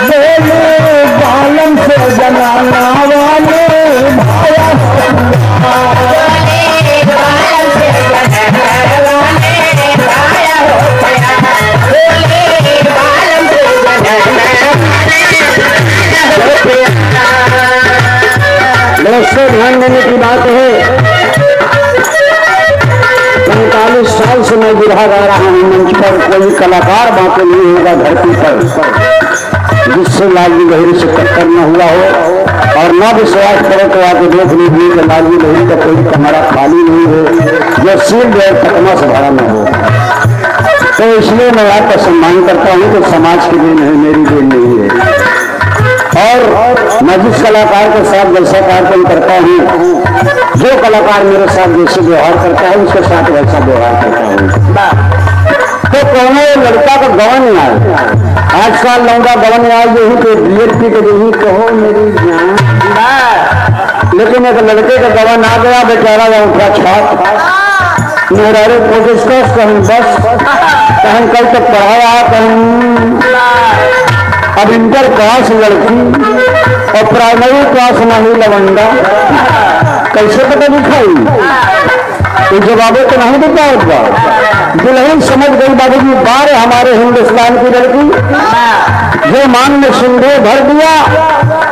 बोले बालम से जनाना वाले भाया दोस्तों ध्यान देने की बात है, 45 साल से मैं बुढ़ा गा रहा हूँ मंच पर, कोई कलाकार बाकी नहीं होगा धरती पर जिससे लालजी लहरी से टक्कर न हुआ हो, और न विश्वास करे तो आके देख लीजिए कि लालजी लहरी का कोई कमरा खाली नहीं हो जो सील जो तकमा से भरा न हो। तो इसलिए मैं आपका सम्मान करता हूँ कि समाज के लिए नहीं, मेरी देन नहीं है। और मैं जिस कलाकार के साथ जैसा कार्यक्रम करता हूँ, जो कलाकार मेरे साथ जैसे व्यवहार करता है उसके साथ वैसा व्यवहार करता हूँ। तो कौनो लड़का का गवन आए, आजकल लौंडा गवन आए यही तो DLP के यही कहो मेरी जान, लेकिन एक लड़के का गवन आ गया बेचारा उठा छाप मेरा कोशिश कहीं बस कहीं कल तक पढ़ाया कहीं अब इंटर क्लास लड़की और प्राइमरी क्लास नहीं लवंडा, कैसे पता दिखाई तो जवाबों तो नहीं देता होगा। दुल्हन समझ गई बाबूजी बार हमारे हिंदुस्तान की लड़की जो मांग में सिंदूर भर दिया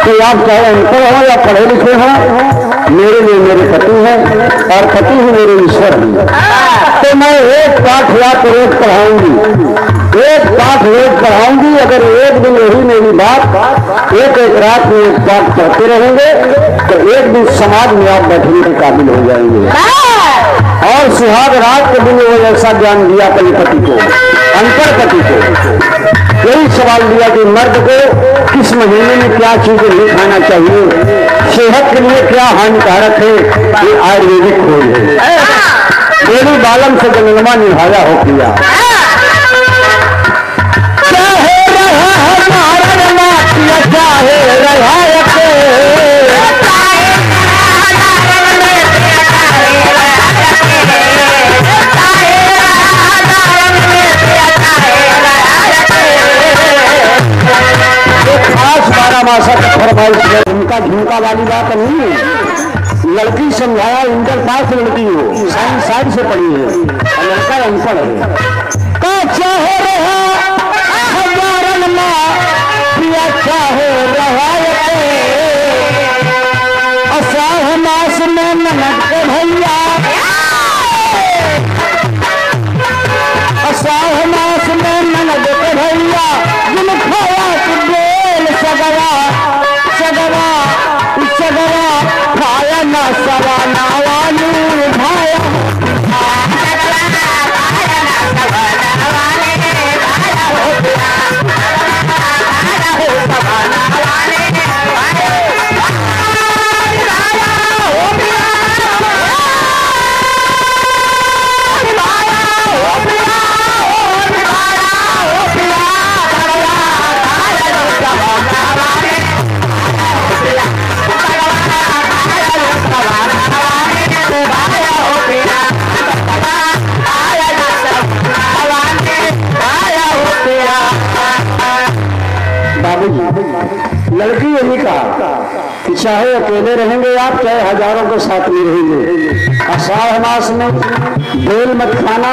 कि आप चाहे अनपढ़ हो या पढ़े लिखे हो, मेरे लिए मेरे पति है और पति ही मेरे ईश्वर है। तो मैं एक पाठ या तो रोज पढ़ाऊंगी, एक पाठ रोज पढ़ाऊंगी। अगर एक दिन यही मेरी बात एक रात में एक पाठ पढ़ते रहेंगे तो एक दिन समाज में आप बैठने के काबिल हो जाएंगे। और सुहाग रात के दिन वो ऐसा ज्ञान दिया अपने पति को, अनपढ़ पति को, यही सवाल दिया कि मर्द को किस महीने में क्या चीजें नहीं खाना चाहिए, सेहत के लिए क्या हानिकारक है, ये आयुर्वेदिक खोज है। मेरी बालम से जन्मा निभाया हो किया चाहे रहा हमारा नाट्य चाहे रहा मासा का फरमाइश है, उनका झुमका वाली बात नहीं है। लड़की समझाया इंटर पास लड़की हो, साइंस साइड से पढ़ी है और लड़का अनपढ़ है। का चाहे रहा हजारन माँ प्रिया चाहे रहा असाह मास में ननद के भैया, असाह मास में ननद के भैया जिन खाया सगरा सगरा सगरा खाया ना सवा नावालू भाया लड़की यही कहा कि चाहे अकेले रहेंगे आप, चाहे हजारों के साथ में रहेंगे, आषाढ़ मास में बेल मत खाना,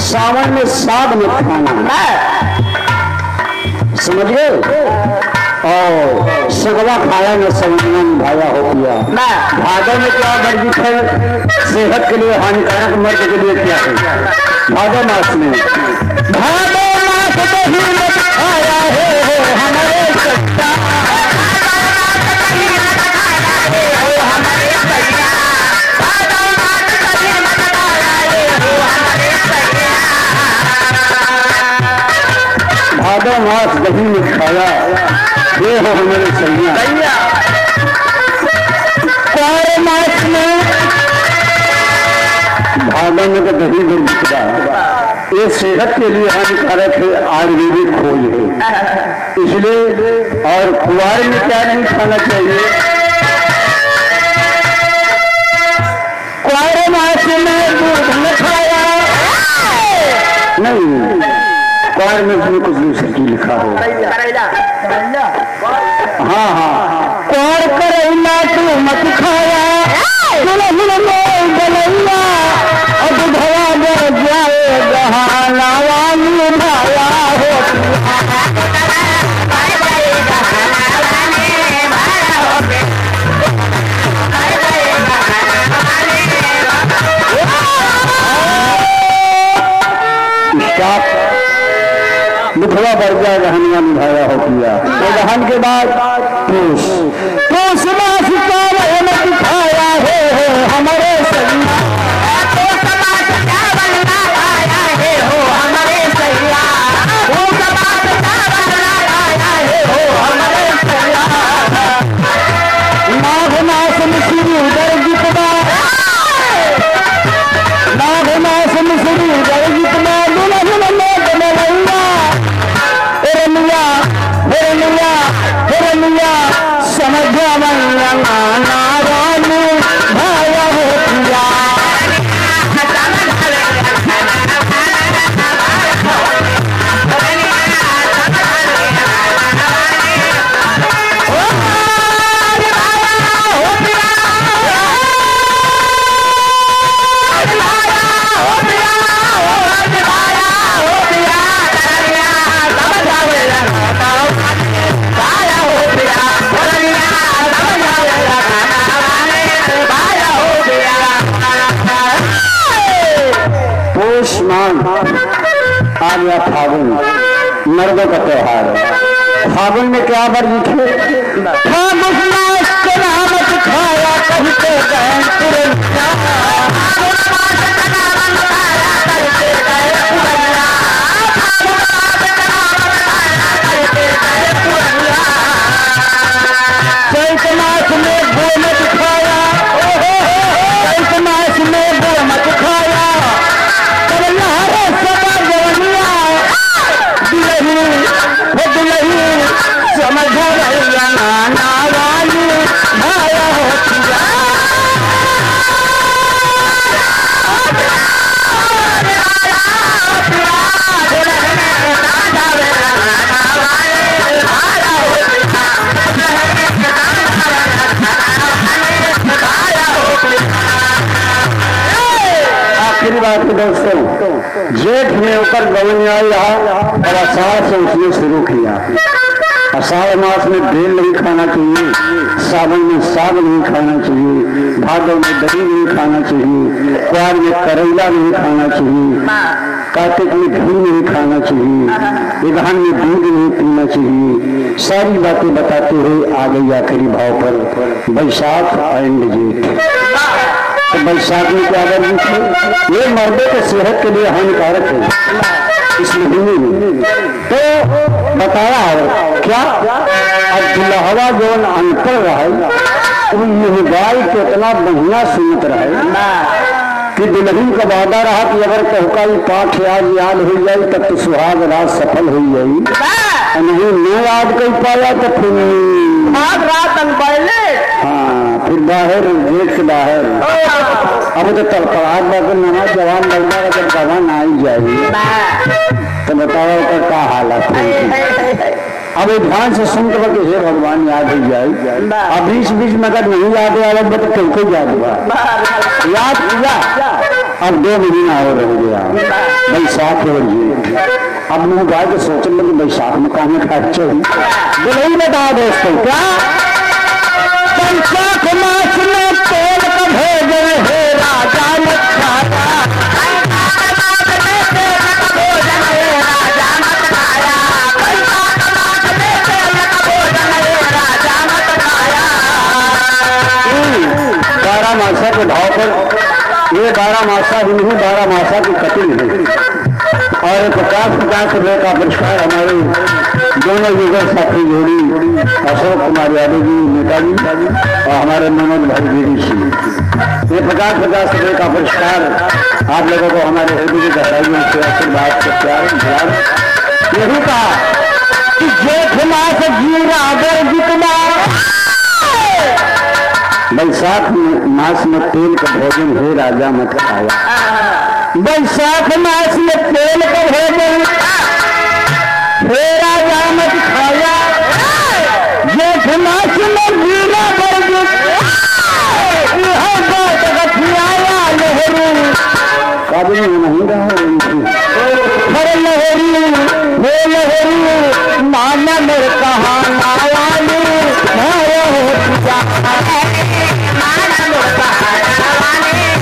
सावन में साग मत खाना, समझ गए। और सगवा खाया न संगम भाया हो किया। भादों में क्या वर्जित है, सेहत के लिए हानिकारक, मर्द के लिए क्या है। भादो मास में भादो मास दही मत खाया है हमारे सच्चा, भादो मास दही में खाया ये हो हमारे सैया। सारे मास में भादों में तो दही में बिकता, ये सेहत के लिए हानिकारक है, आयुर्वेदिक खोज है इसलिए। और कुंवार में क्या नहीं खाना चाहिए, कुंवारे मास में दूध न खाया नहीं, प्यार में उसने कुछ दूसरी चीज लिखा हो। हाँ हाँ, कौन करेला तू मत खाया गलैया अब धवा दे जाए गहानावा निभाया हो। मुखवा बढ़ जाए गहनिया निभाया हो किया। तो गहन के बाद पूछ मास दिखाया है हमारे सैया तो समाज क्या बनना आया है हो हमारे सैया तो समाज क्या बनना आया है हो हमारे सैया। माघ मास में श्री उदर जितना माघ मास में श्री उदर जितना समझा नारायण भाया हो किया। आ गया फागुन, मर्दों का त्योहार है। फागुन में क्या बर लिखे फागुन मास के नामत खाया कहते चैत मास में गोमत खाया चैत मास में गोमत खाया समझ नारायण भाया हो किया। आखिरी बात दोस्तों, जेठ में ऊपर गवन आई रहा और आषाढ़ से उसने शुरू किया। आषाढ़ मास में बेल नहीं खाना चाहिए, सावन में साग नहीं खाना चाहिए, भादव में दही नहीं खाना चाहिए, क्वार में करेला नहीं खाना चाहिए, कार्तिक में घी नहीं खाना चाहिए, ईधान में दूध नहीं पीना चाहिए। सारी बातें बताते हुए आ गई आखिरी भाव पर बैसाख एंड जेठ। तो बैसाख में क्या गर्मी थी, ये मर्दों के सेहत के लिए हानिकारक है इस महीने में। तो बताया है क्या अब दुल्हवा जो अंतर रहे गाय कितना बढ़िया सुनत रहे कि दुल्हन का वादा रहा कि अगर कहका पाठ आज याद हो जाए तब तो सुहाग रात सफल हो जाए, नहीं न याद कर पाया तो फिर रात पहले हाँ फिर बाहर गेट के बाहर अब तो तड़पड़ाहट बाकर नया जवान लगता है जब जवान आ ही जाएगी तो बताओ का क्या हालत है। अब ध्यान से सुन कर हे भगवान याद हो जाए। अब बीच बीच में अगर नहीं याद आया तो कैसे याद हुआ, याद किया। अब 2 महीना और रह गया बैसाख और जेठ। अब मुँह गाय के सोच लगे बैसाख में कहने का अच्छा ही बताओ दोस्तों क्या बैसाख मास में तेल का भोजन है राजा मत खाया बारह मासा के भाव पर ये 12 मासा ही नहीं 12 मासा की कटिंग है और 50-50 रुपये का पुरस्कार हमारे दोनों युगल साथी जोड़ी अशोक कुमार यादव जी नेताजी और हमारे मनोज भाई गिरी सिंह। ये 50-50 रुपये का पुरस्कार आप लोगों को हमारे हृदय की गहराइयों से आशीर्वाद से प्यार यही कहा कि जेठ मास जीरा जितना बैसाख मास में तेल का भोजन है राजा मत खाया। बैसाख मास में तेल का भोजन फेरा जामत खाया ये घमास में जीना वर्जित यह बात गठियाया लहरी काबिल नहीं रहा हर लहरी वो लहरी माना मेरे कहाना वाली माया होती माना मेरे कहाना वाली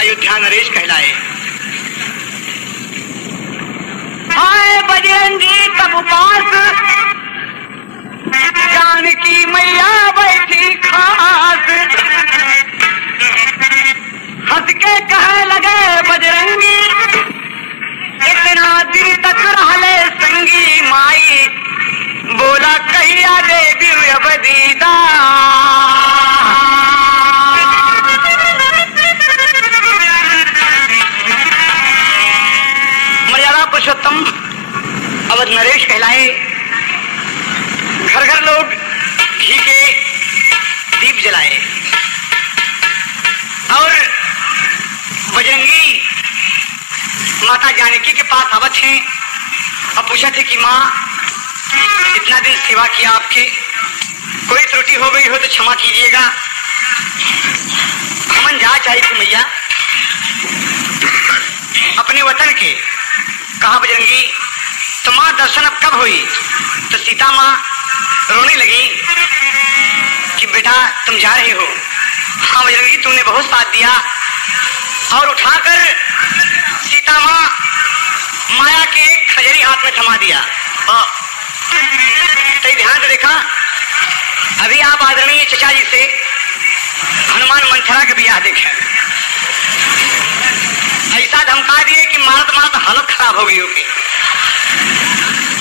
अयोध्या नरेश कहलाए। आए बजरंगी तब पास जानकी मैया बैठी खास हंस के कहे लगे बजरंगी इतना दिन तक रहले संगी माई बोला कहिया देवी अब दीदा पुरुषोत्तम अवध नरेश कहलाए। घर घर लोग घी के दीप जलाए और बजरंगी माता जानकी के पास आवत हैं और पूछा थे कि माँ इतना दिन सेवा किया आपके, कोई त्रुटि हो गई हो तो क्षमा कीजिएगा, हमन जा चाहिए थी मैया अपने वतन के। कहा बजरंगी तो माँ दर्शन अब कब हुई? तो सीता माँ रोने लगी कि बेटा तुम जा रहे हो। हाँ बजरंगी तुमने बहुत साथ दिया। और उठाकर सीता माँ माया के एक खजरी हाथ में थमा दिया। तो ध्यान से देखा अभी आप आदरणीय चचा जी से हनुमान मंथरा के ब्याह देखे ऐसा धमका दिए कि मारत मारत हालत खराब हो गई होगी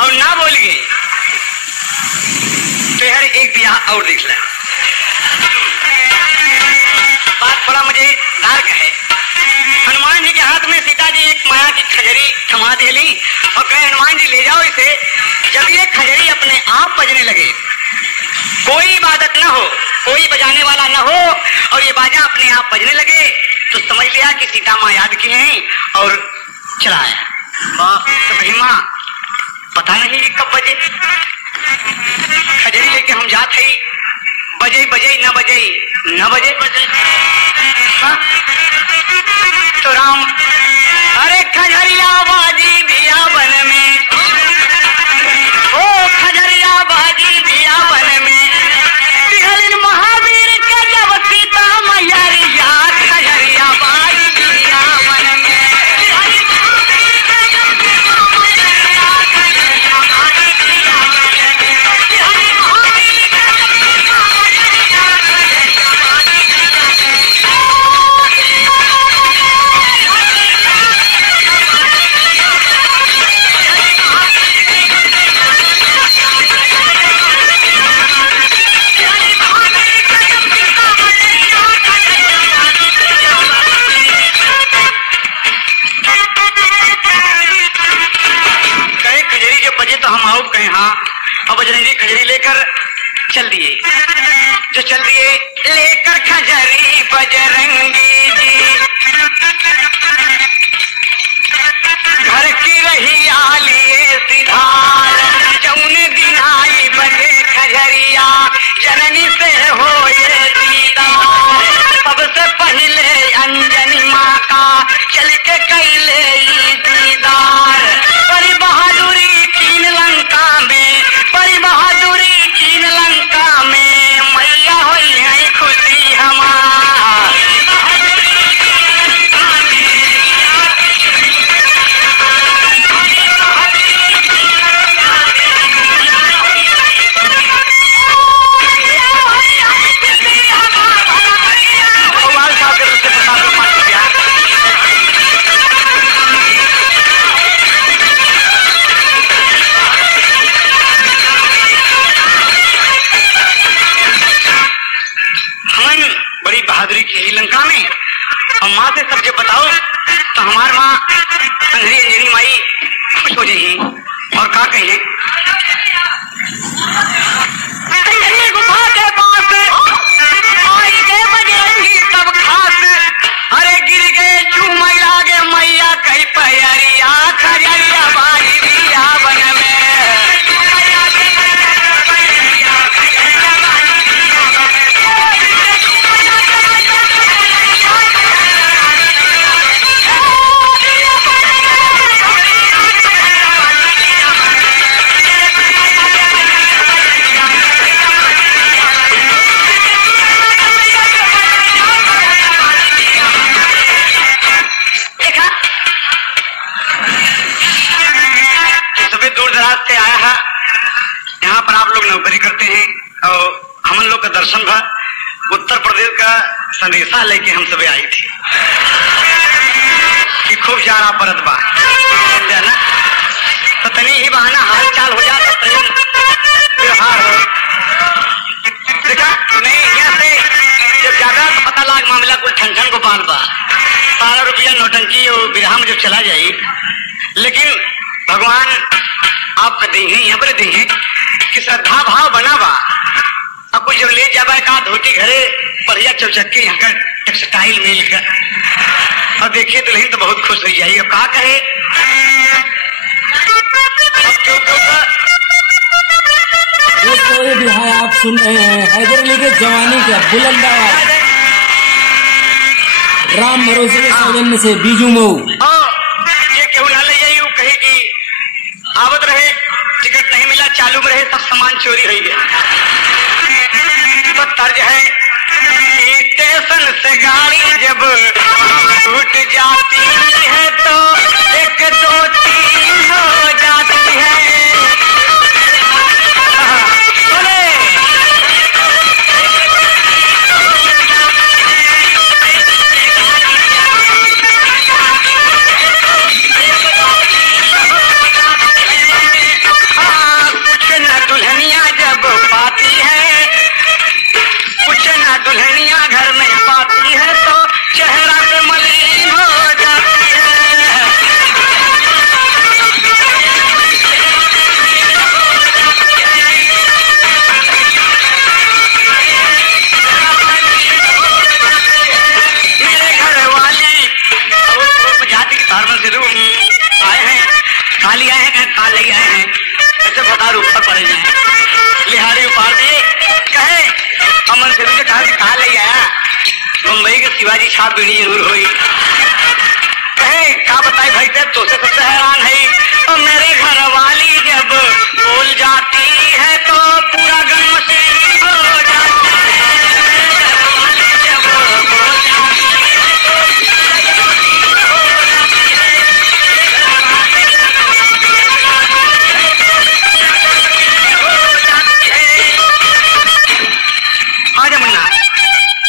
और ना बोल गए तो यार एक ब्याह और देख ले। बात थोड़ा मजेदार का है। हनुमान जी के हाथ में सीता जी एक माया की खजरी थमा दे ली और कहे हनुमान जी ले जाओ इसे। जब ये खजरी अपने आप बजने लगे, कोई इबादत न हो, कोई बजाने वाला न हो और ये बाजा अपने आप बजने लगे तो समझ लिया कि सीता माँ याद की हैं और चलाया। तो कही माँ पता नहीं ये कब बजे, खजरी लेके हम जाते ही बजे बजे न बजे न बजे बजे। हाँ? तो राम अरे खजरिया बाजी बिया बन में, ओ खजरिया बाजी बिया बन में महावीर के जब सीता मैया खजरिया बाजी बिया बन में। हाँ और बजरंगी खजरी लेकर चल दिए। जो चल दिए लेकर खजरी बजरंगी जी घर की रही आलिए सिधार। जौने दिन आई बजे खजरिया जननी से हो ये दीदार। सबसे पहले बताओ तो हमार माँ अंधेरी अंजनी माई खुश हो जाही और का कहे गुफा के पास आई के बजरंगी तब खास अरे गिर गए चूमई लागे मैया कई पैरिया खजरिया बाई बिया बन में यहाँ पर आप लोग नौकरी करते हैं और हम लोग का दर्शन भा उत्तर प्रदेश का संदेशा लेके हम सब आई थे कि खूब जाना परत बा ना तो तनी ही बहाना हाल चाल हो जाता प्रेम व्यवहार हो देखा नहीं यहाँ से जब ज्यादा तो पता लाग मामला कुछ ठन गोपाल बा सारा रुपया नौटंकी और बिरहा में जब चला जाये लेकिन भगवान आपका दी है यहाँ पर दी है कि श्रद्धा भाव बना बा अब कुछ जब ले जाबा का धोती घरे बढ़िया चौचक्के यहाँ का टेक्सटाइल मिल का और देखिए दुल्हन तो बहुत खुश हो जाएगी। अब कहा कहे दोस्तों ये बिहार आप सुन रहे हैं हैदर अली के जवानी का बुलंद आवाज राम भरोसे के सौजन्य से बीजू मऊ ये केहू ना ले जाइए कहे कि आवत रहे टिकट नहीं मिला चालू में रहे सब सामान चोरी हो गया तो तर्ज है स्टेशन से गाड़ी जब छूट जाती है तो एक दो तीन हो जाती है दुल्हनिया घर में पाती है तो चेहरा पे मलिन हो जाती है मेरे घर वाली जाति के धर्म से आए हैं खाली आए हैं काले आए हैं ऐसे बता ऊपर पड़े जाए लिहारी उपार दिए कहे अमन से मुझे कहा कि कहा ले आया मुंबई के शिवाजी छाप बीड़ी जरूर हुई कहे क्या बताए भाई साहब तो सबसे हैरान है और मेरे घर वाली जब बोल जाती है तो पूरा गन मशीन हो जाती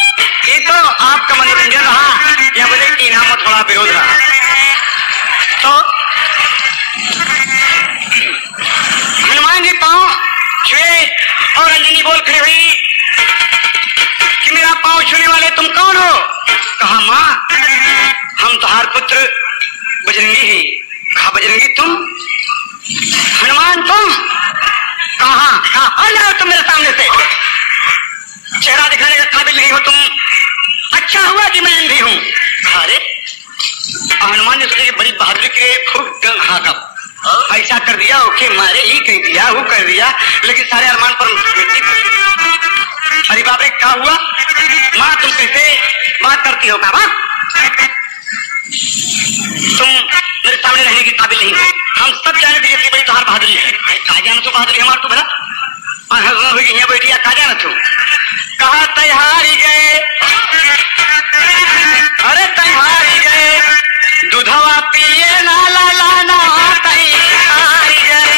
आपका मनोरंजन रहा या बोले कि इनाम में थोड़ा विरोध रहा तो हनुमान जी पांव छुए और अंजनी बोल खड़ी हुई कि मेरा पांव छूने वाले तुम कौन हो कहा माँ हम तुम्हार पुत्र बजरंगी ही कहा बजरंगी तुम हनुमान तुम कहा आ जाओ तुम मेरे सामने से चेहरा दिखाने का काबिल नहीं हो तुम अच्छा हुआ कि मैं अंधी हूँ अरे हनुमान ने सोचा कि बड़ी बहादुरी के खूब हाँ ऐसा कर दिया ओके मारे ही कह दिया वो कर दिया लेकिन सारे अरमान पर अरे बाप रे क्या हुआ माँ तुम कैसे बात करती हो बाबा तुम मेरे सामने रहने की काबिल नहीं हो हम सब जाने थे बड़ी तुम्हारी बहादुरी है कहा जाना तू बहादुरी हमार तू भला यहाँ बैठी कहा जाना तू कहा तैयारी गए अरे तैयारी गए दूधवा पिए ना लाना तैयारी गए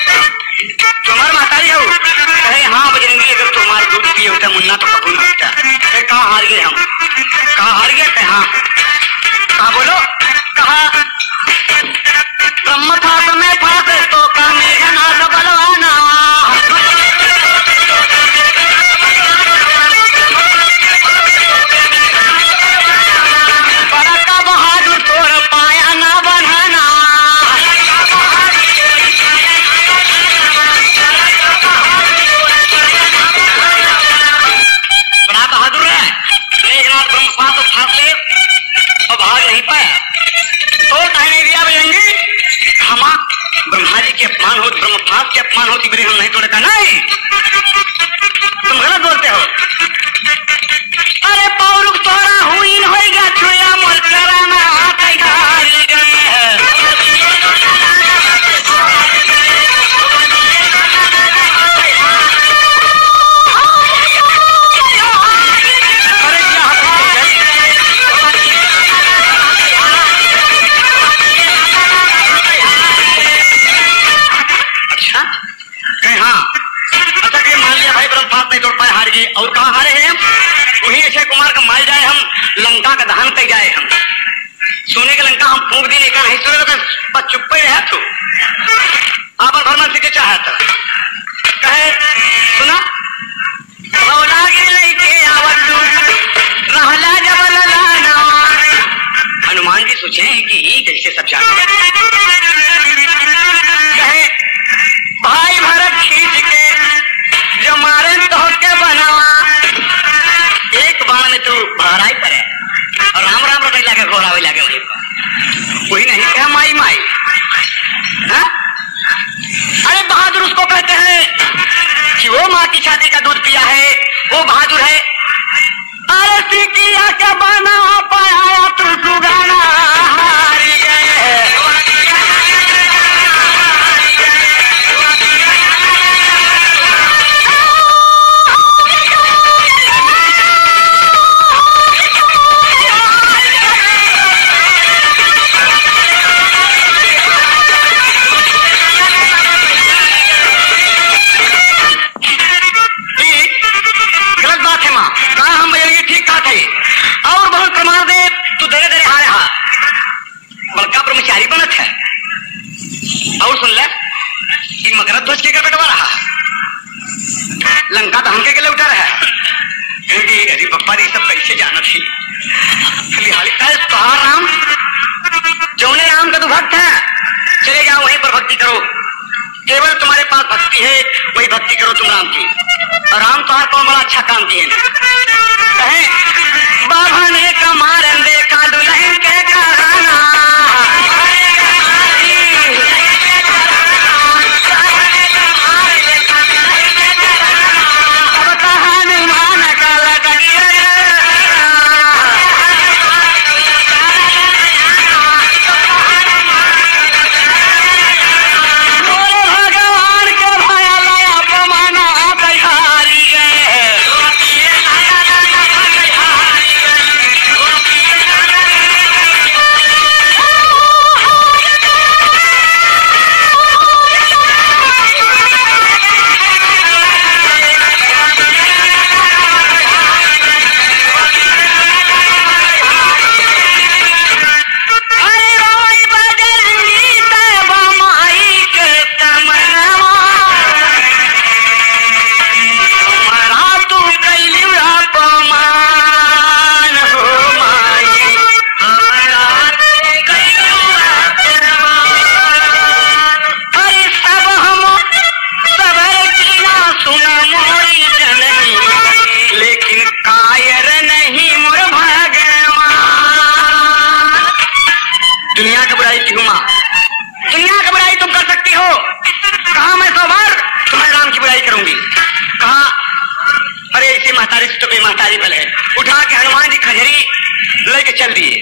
तुम्हारी महतारी हो सिबरे हम नहीं तोड़े। नहीं, तुम गलत बोलते हो। अरे पौरुक तोड़ा हुई होएगा छुया मोर कराना आते घारी गए। और कहाँ हारे हैं हम? वही अक्षय कुमार का मार जाए हम, लंका का दहन कर जाए हम, सोने का लंका हम फूंक देने का नहीं सुने तो बस चुप ही रहे तू। आप भरमन सीखे चाहे तो कहे सुना हनुमान जी सोचे कि कैसे सब जाते कहे भाई भरत खींच के जो मारे तो के बनावा एक बाण में तू भराई पड़े और राम राम रट लागे घोड़ा वही लागे वही नहीं क्या माई माई हा? अरे बहादुर उसको कहते हैं कि वो माँ की छाती का दूध पिया है वो बहादुर है। अरे सिकिया क्या बना पाया तू सुगाना हारी गए। और बहुत प्रमाण दे तू दरे दरे हारे हा बड़का ब्रह्मचारी बनत है। और सुन ले कि मकरत ध्वज के बेटवा रहा लंका दहन के लिए उठा रहा क्योंकि अरे पप्पा ने सब कैसे जाना थी फिलहाल राम जौने राम का तू भक्त है चले जाओ वहीं पर भक्ति करो। केवल तुम्हारे पास भक्ति है वही भक्ति करो तुम राम की। और राम तुम्हारा कौन बड़ा अच्छा काम किए कहे बाबा ने कमारन देखा दुल्हन के कराना अब कहानी मान का लगिया भगवान के भया लया पमाना हारी गए। दुनिया की बुराई की हुमा दुनिया की बुराई तुम कर सकती हो। कहा मैं 100 बार तुम्हारे राम की बुराई करूंगी। कहा अरे ऐसी महतारी से तो बेमहतारी पल है। उठा के हनुमान जी खजरी लेके चल दिए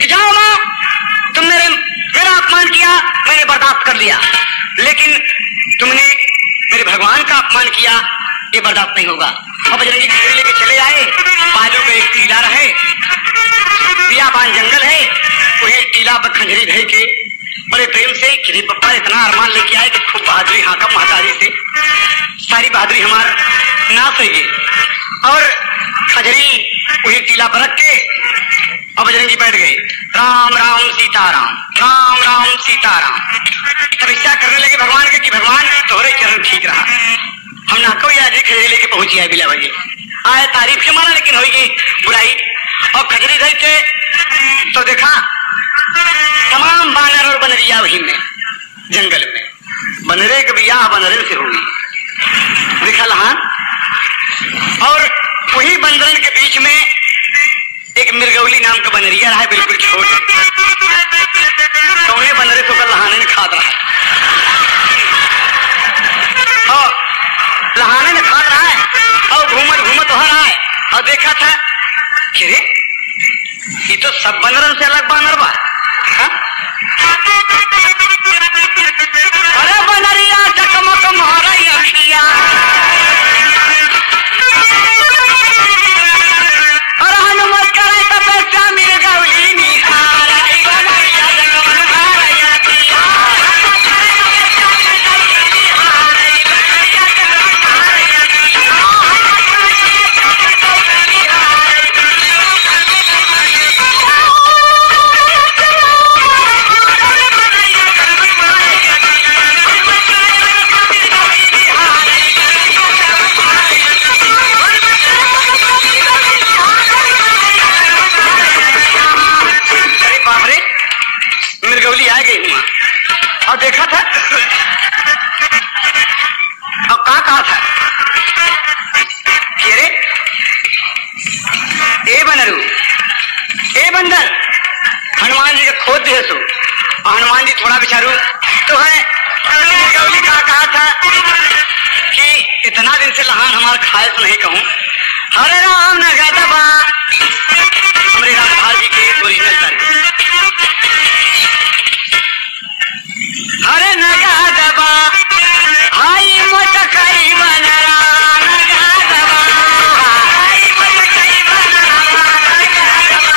कि जाओ मां तुमने मेरा अपमान किया मैंने बर्दाश्त कर लिया लेकिन तुमने मेरे भगवान का अपमान किया ये बर्दाश्त नहीं होगा। और बजरंगी खजरी लेके चले आए। बाजू का एक टीला रहे बियाबान जंगल है वही टीला पर खंजरी धर के बड़े प्रेम से खिरी पप्पा इतना अरमान लेके आए कि खूब बहादुरी हाँ कब महतारी से सारी बहादुरी हमारा नाश है और खजरी वही टीला पर रख के और बजरंगी बैठ गए। राम राम सीताराम राम राम सीताराम तपस्या करने लगे भगवान के कि भगवान तोहरे चरण ठीक रहा हम ना कोई आज खजरी लेके पहुंची है बिला बजे आए तारीफ के माना लेकिन होगी बुराई। और खजरी धर के तो देखा तमाम बानर और बनरिया वही में जंगल में बनरे के बिया बनरे से हुई देखा लहान। और वही बंदरन के बीच में एक मिर्गौली नाम का बनरिया रहा है बिल्कुल छोटा सोने बनरे तो कल लहाने ने खा रहा देखा था कि रे ये तो सब बनरन से अलग बानर बा। हाँ? अरे बनरिया चकमक मारई अखिया, और हनुमत करे तो बेचा मिर्गौली निहारा, बनरिया चकमक मारई अखिया। मिर्गौली आ गई हुआ और देखा था और कहा था कि अरे ए बनरू ए बंदर, हनुमान जी का खोद दिए सो। और हनुमान जी थोड़ा बेचारू तो है। मिर्गौली कहा था कि इतना दिन से लहान हमारा ख्वाहिश नहीं कहूं, हरे राम न गदबा हमरे रामधार जी के ओरिजिनल तर्ज। हरे नगा दबा हाई मटकई बनरा, नगा दबा हाई मटकई बनरा, नगा दबा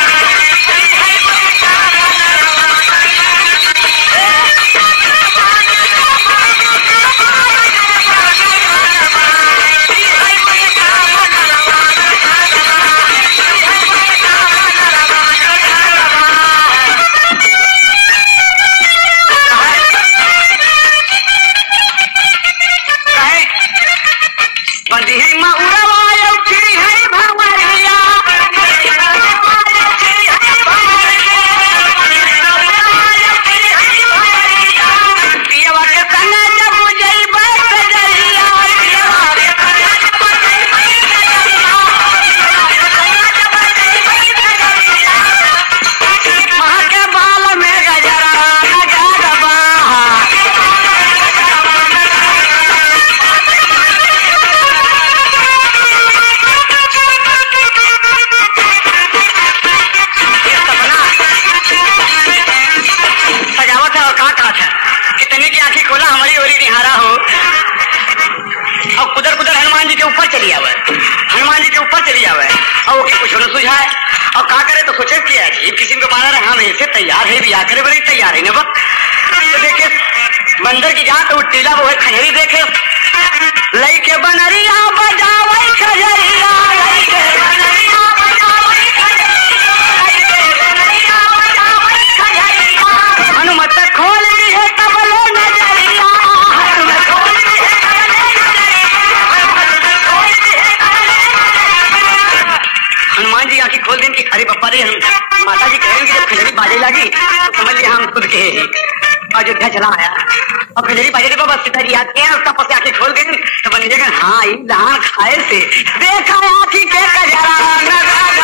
हाई और का करे तो सोचे किया जी किसी को मारा रहे हम ऐसे तैयार है भी आकर बड़ी तैयार है ना। तो देखे बंदर की जात वो टीला वो है खजरी देखे लई के बनरिया बजावे खजरिया, लई के बनरिया बजावे खजरिया, हनुमत खोल दी है तबले नजरिया, हनुमत खोल दी है हनुमान जी आंखें खोल दें कि अरे बप्पा रे हम माता जी कहेंगे जब खजरी बाजे लगी तो समझ लिया हम खुद के अयोध्या चला आया। और खजरी बाजे देखो बस सीताजी आते हैं उसका पसे आंखें खोल गई तो बन जाएगा हाँ ये दान खाए से देखा आंखी के कजरा